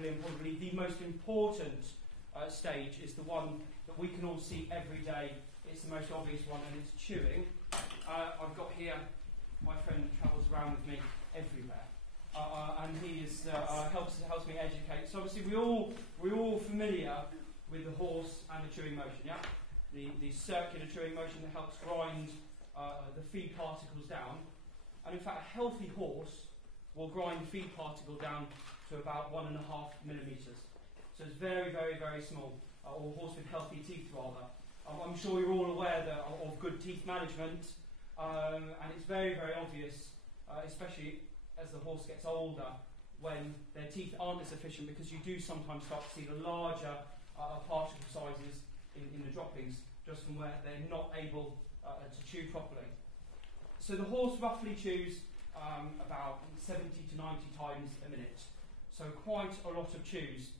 properly, and probably the most important stage is the one that we can all see every day. It's the most obvious one, and it's chewing. I've got here my friend that travels around with me everywhere, and he is helps me educate. So obviously we're all familiar with the horse and the chewing motion, yeah? The circular chewing motion that helps grind the feed particles down. And in fact, a healthy horse will grind feed particle down to about 1.5 millimetres. So it's very, very, very small. Or a horse with healthy teeth, rather. I'm sure you're all aware of good teeth management, and it's very, very obvious, especially as the horse gets older, when their teeth aren't as efficient, because you do sometimes start to see the larger particle sizes in the droppings, just from where they're not able to chew properly. So the horse roughly chews about 70 to 90 times a minute. So quite a lot of chews.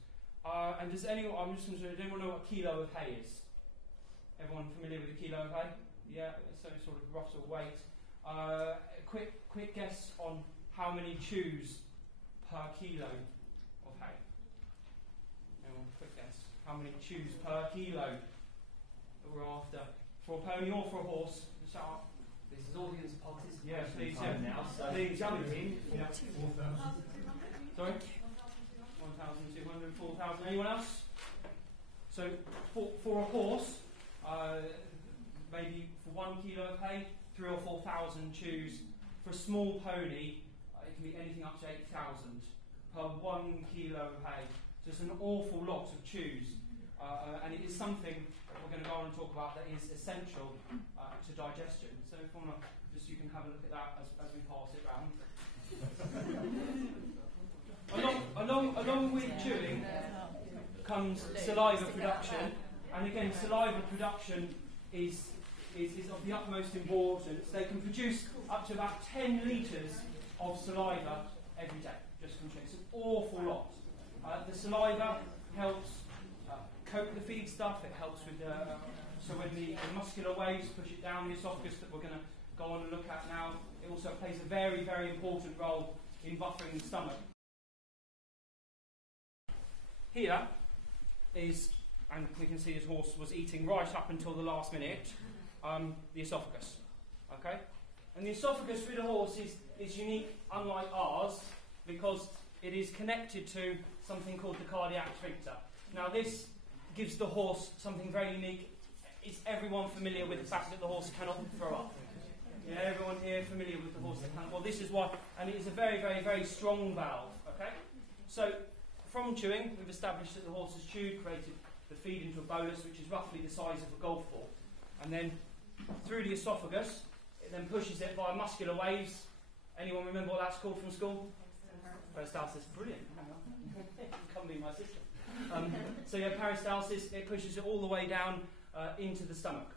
And does anyone, I'm just wondering, does anyone know what a kilo of hay is? Everyone familiar with a kilo of hay? Yeah, so sort of rough sort of weight. A quick guess on how many chews per kilo of hay? Anyone, quick guess. How many chews per kilo that we're after? For a pony or for a horse? Start. This is audience participation. Yeah, please. Now, so please jump in. 4,000. Sorry? 1,200, 4,000. Anyone else? So for a horse, maybe for 1 kilo of hay, 3,000 or 4,000 chews. For a small pony, it can be anything up to 8,000 per 1 kilo of hay. So it's an awful lot of chews, and it is something that we're going to go on and talk about that is essential to digestion. So if you want to, just you can have a look at that as we pass it round. Along with chewing comes saliva production, and again, saliva production is of the utmost importance. They can produce up to about 10 litres of saliva every day, just from chewing. It's an awful lot. The saliva helps coat the feed stuff. It helps with so when the muscular waves push it down the esophagus, that we're going to go on and look at now. It also plays a very, very important role in buffering the stomach. Here is, and we can see his horse was eating right up until the last minute, the esophagus. Okay? And the esophagus with a horse is unique, unlike ours, because it is connected to something called the cardiac sphincter. Now this gives the horse something very unique. Is everyone familiar with the fact that the horse cannot throw up? Yeah, everyone here familiar with the horse that cannot? Well, this is why, and it is a very, very, very strong valve. Okay? So from chewing, we've established that the horse has chewed, created the feed into a bolus, which is roughly the size of a golf ball. And then through the esophagus, it then pushes it via muscular waves. Anyone remember what that's called from school? Peristalsis. Brilliant. Come be my sister. So yeah, peristalsis, it pushes it all the way down into the stomach.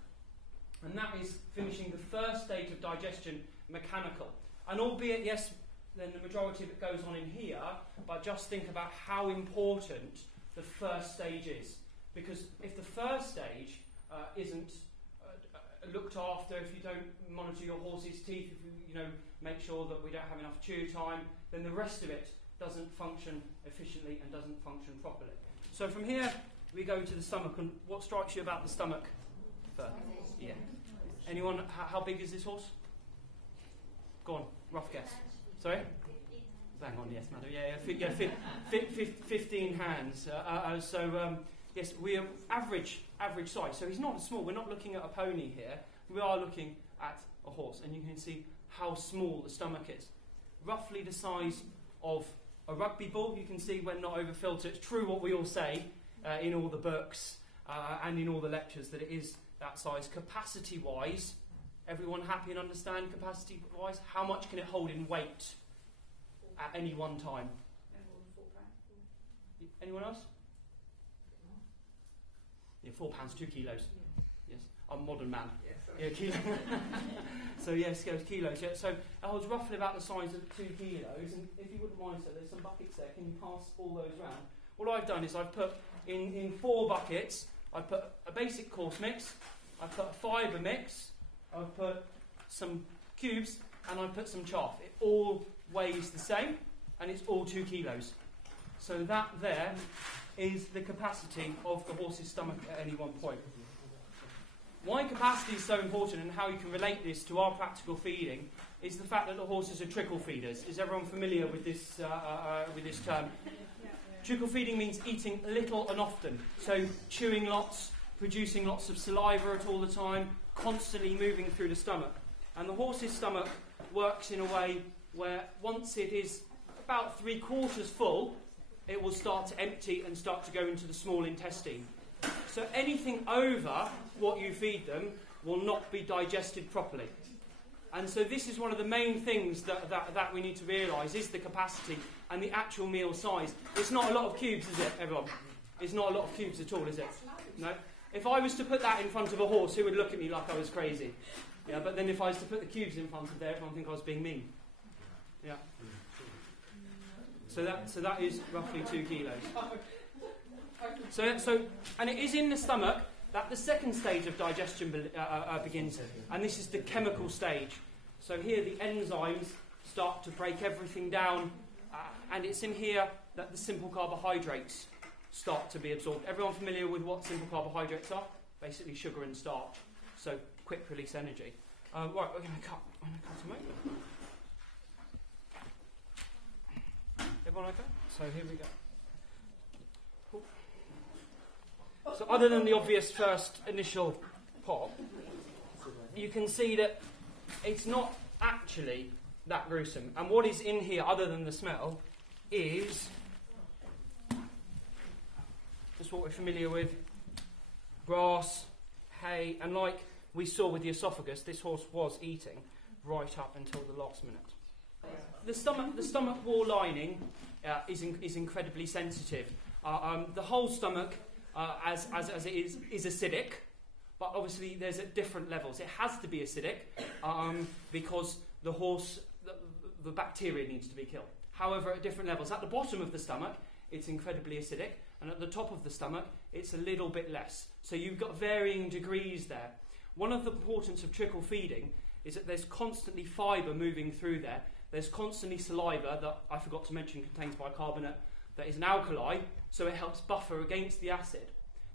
And that is finishing the first stage of digestion, mechanical. And albeit, yes, then the majority of it goes on in here, but just think about how important the first stage is. Because if the first stage isn't looked after, if you don't monitor your horse's teeth, if you make sure that we don't have enough chew time, then the rest of it doesn't function efficiently and doesn't function properly. So from here we go to the stomach, and what strikes you about the stomach first? Yeah. Anyone? How big is this horse? Go on, rough guess. Sorry? Bang on, yes, madam. Yeah, 15 hands. Yes, we are average size. So he's not small. We're not looking at a pony here. We are looking at a horse, and you can see how small the stomach is. Roughly the size of a rugby ball. You can see when not over filter. It's true what we all say in all the books and in all the lectures, that it is that size. Capacity-wise, everyone happy and understand capacity-wise? How much can it hold in weight at any one time? Anyone else? Yeah, 4 pounds, 2 kilos. Yes, I'm a modern man. Yeah, kilo. So yes, kilos. Yeah. So it holds roughly about the size of 2 kilos. And if you wouldn't mind, so there's some buckets there. Can you pass all those round? What I've done is I've put in 4 buckets. I've put a basic coarse mix. I've put a fibre mix. I've put some cubes, and I've put some chaff. It all weighs the same, and it's all 2 kilos. So that there is the capacity of the horse's stomach at any one point. Why capacity is so important and how you can relate this to our practical feeding is the fact that the horses are trickle feeders. Is everyone familiar with this term? Trickle feeding means eating little and often. So chewing lots, producing lots of saliva at all the time, constantly moving through the stomach. And the horse's stomach works in a way where once it is about 3/4 full, it will start to empty and start to go into the small intestine. So anything over what you feed them will not be digested properly. And so this is one of the main things that we need to realise is the capacity and the actual meal size. It's not a lot of cubes, is it, everyone? It's not a lot of cubes at all, is it? No? If I was to put that in front of a horse, who would look at me like I was crazy? Yeah, but then if I was to put the cubes in front of there, everyone would think I was being mean. Yeah. So that is roughly 2 kilos. So, and it is in the stomach that the second stage of digestion begins, and this is the chemical stage. So here the enzymes start to break everything down, and it's in here that the simple carbohydrates start to be absorbed. Everyone familiar with what simple carbohydrates are? Basically sugar and starch. So quick release energy. Right, we're going to cut them open. Everyone okay? So here we go. So other than the obvious first initial pop, you can see that it's not actually that gruesome. And what is in here, other than the smell, is just what we're familiar with. Grass, hay, and like we saw with the esophagus, this horse was eating right up until the last minute. The stomach wall lining is incredibly sensitive. The whole stomach, as it is acidic, but obviously there's at different levels. It has to be acidic because the horse, the bacteria needs to be killed. However, at different levels, at the bottom of the stomach, it's incredibly acidic, and at the top of the stomach, it's a little bit less. So you've got varying degrees there. One of the importance of trickle feeding is that there's constantly fibre moving through there. There's constantly saliva that I forgot to mention contains bicarbonate that is an alkali, so it helps buffer against the acid.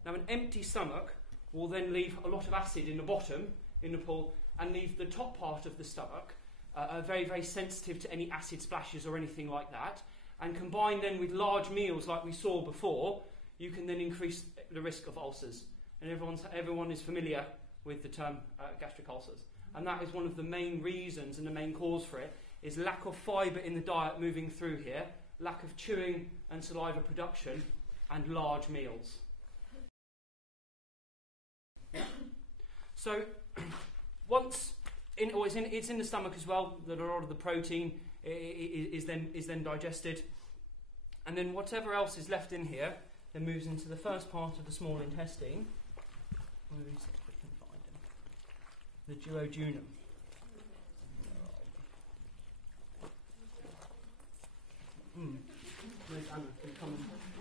Now an empty stomach will then leave a lot of acid in the bottom, in the pool, and leave the top part of the stomach very, very sensitive to any acid splashes or anything like that. And combined then with large meals like we saw before, you can then increase the risk of ulcers. And everyone is familiar with the term gastric ulcers. And that is one of the main reasons and the main cause for it is lack of fibre in the diet moving through here, lack of chewing and saliva production, and large meals. So, it's in the stomach as well that a lot of the protein is then digested, and then whatever else is left in here then moves into the first part of the small intestine. Where is it? We can find him. The duodenum. Where's Anna? Can you come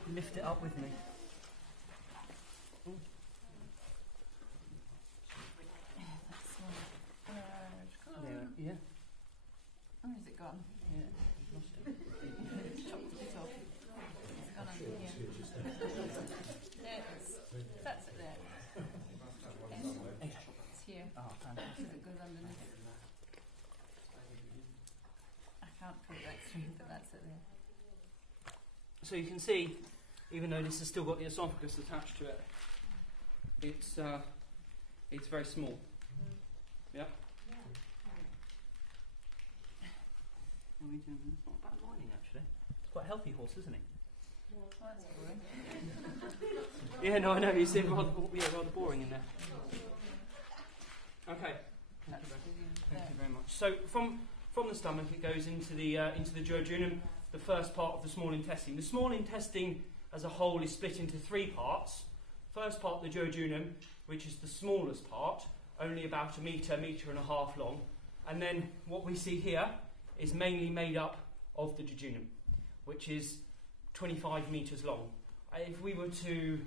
and lift it up with me? Yeah. Oh, is it gone? Yeah, I've lost it. Chopped it off. It's gone under here. There it is. That's it there. It's here. Oh, fantastic. Because it goes underneath. I can't put that through, but that's it there. So you can see, even though this has still got the esophagus attached to it, it's very small. Yeah. It's not a bad lining actually. It's quite a healthy horse, isn't he? Well, that's boring. Yeah, no, I know. You seem rather boring in there. Okay. Thank you very much. So from the stomach, it goes into the duodenum, the first part of the small intestine. The small intestine as a whole is split into 3 parts. First part, the duodenum, which is the smallest part, only about a metre and a half long. And then what we see here is mainly made up of the jejunum, which is 25 metres long. If we were to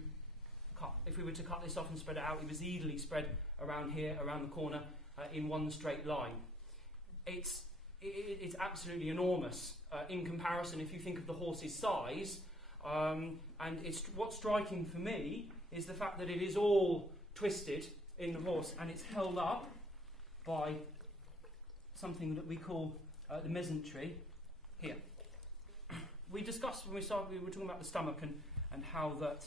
cut this off and spread it out, it was easily spread around here, around the corner, in one straight line. It's absolutely enormous in comparison. If you think of the horse's size, And what's striking for me is the fact that it is all twisted in the horse, and it's held up by something that we call the mesentery here. We discussed when we were talking about the stomach and how that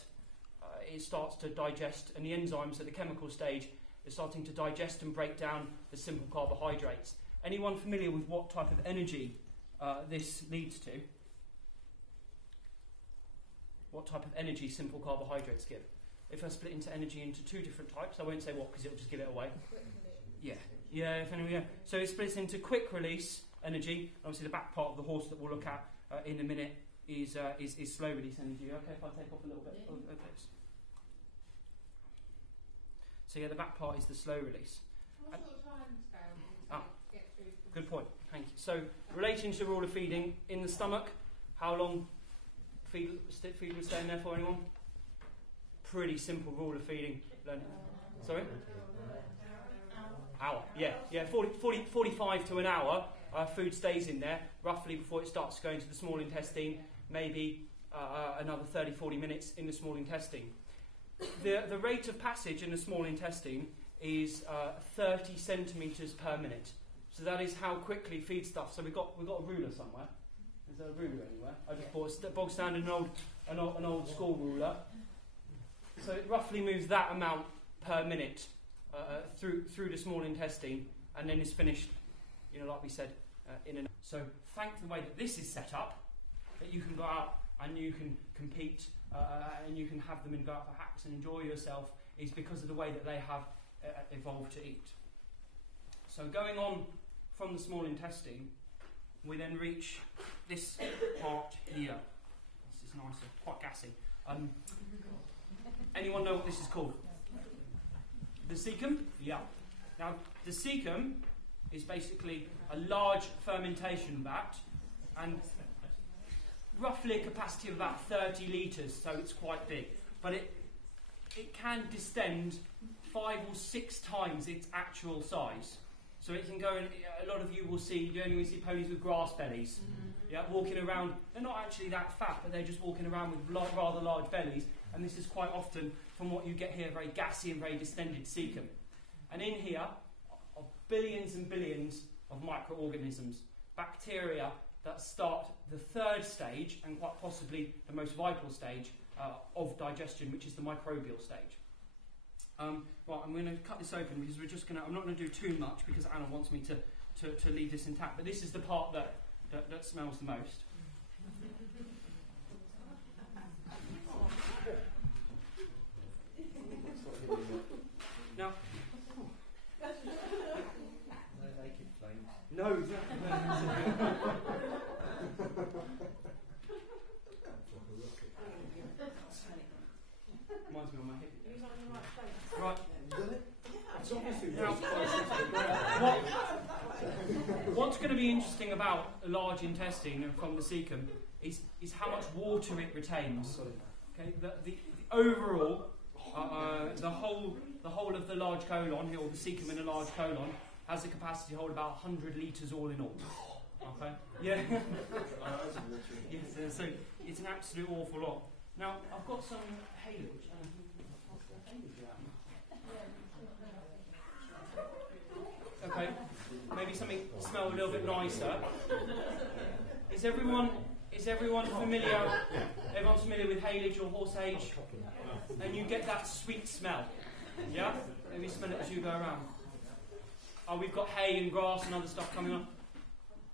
it starts to digest, and the enzymes at the chemical stage are starting to digest and break down the simple carbohydrates. Anyone familiar with what type of energy this leads to? What type of energy simple carbohydrates give? If I split into energy into two different types, I won't say what because it'll just give it away. Yeah. So it splits into quick release energy. Obviously, the back part of the horse that we'll look at in a minute is slow release energy. Okay, if I take off a little bit. Okay. So yeah, the back part is the slow release. What sort of time scale do you get through? Good point. Thank you. So relating to the rule of feeding in the stomach, how long feed would stay in there for anyone? Pretty simple rule of feeding. Sorry? Hour. Yeah. 45 to an hour. Food stays in there roughly before it starts going to the small intestine. Maybe another 30-40 minutes in the small intestine. The rate of passage in the small intestine is 30 centimetres per minute. So that is how quickly feedstuff. So we've got a ruler somewhere. Is there a ruler anywhere? I just bought a bog standard an old school ruler. So it roughly moves that amount per minute through the small intestine, and then is finished, like we said, in an. So thank the way that this is set up, that you can go out and you can compete and you can have them and go out for hacks and enjoy yourself, is because of the way that they have evolved to eat. So going on from the small intestine, we then reach this part here. This is nice, quite gassy. Anyone know what this is called? The cecum? Yeah. Now, the cecum is basically a large fermentation vat, and roughly a capacity of about 30 litres, so it's quite big. But it can distend 5 or 6 times its actual size. So it can go, and a lot of you will see, you only see ponies with grass bellies, walking around. They're not actually that fat, but they're just walking around with rather large bellies. And this is quite often, from what you get here, very gassy and very distended cecum. And in here are billions and billions of microorganisms, bacteria that start the third stage, and quite possibly the most vital stage of digestion, which is the microbial stage. Right, I'm going to cut this open because I'm not going to do too much because Anna wants me to leave this intact. But this is the part that smells the most. Now, No naked flames. no, exactly. Reminds me of my hip. Right. Now, what's going to be interesting about a large intestine and from the cecum is how much water it retains. Okay, the overall, the whole of the large colon, or the cecum in a large colon, has the capacity to hold about 100 litres all in all. Okay, yeah. Yes, so it's an absolute awful lot. Now I've got some haylage. Okay, maybe something smell a little bit nicer. Is everyone familiar? Everyone's familiar with haylage or horseage? And you get that sweet smell. Yeah? Maybe smell it as you go around. Oh, we've got hay and grass and other stuff coming on.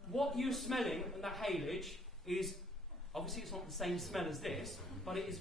What you're smelling in that haylage is, obviously it's not the same smell as this, but it's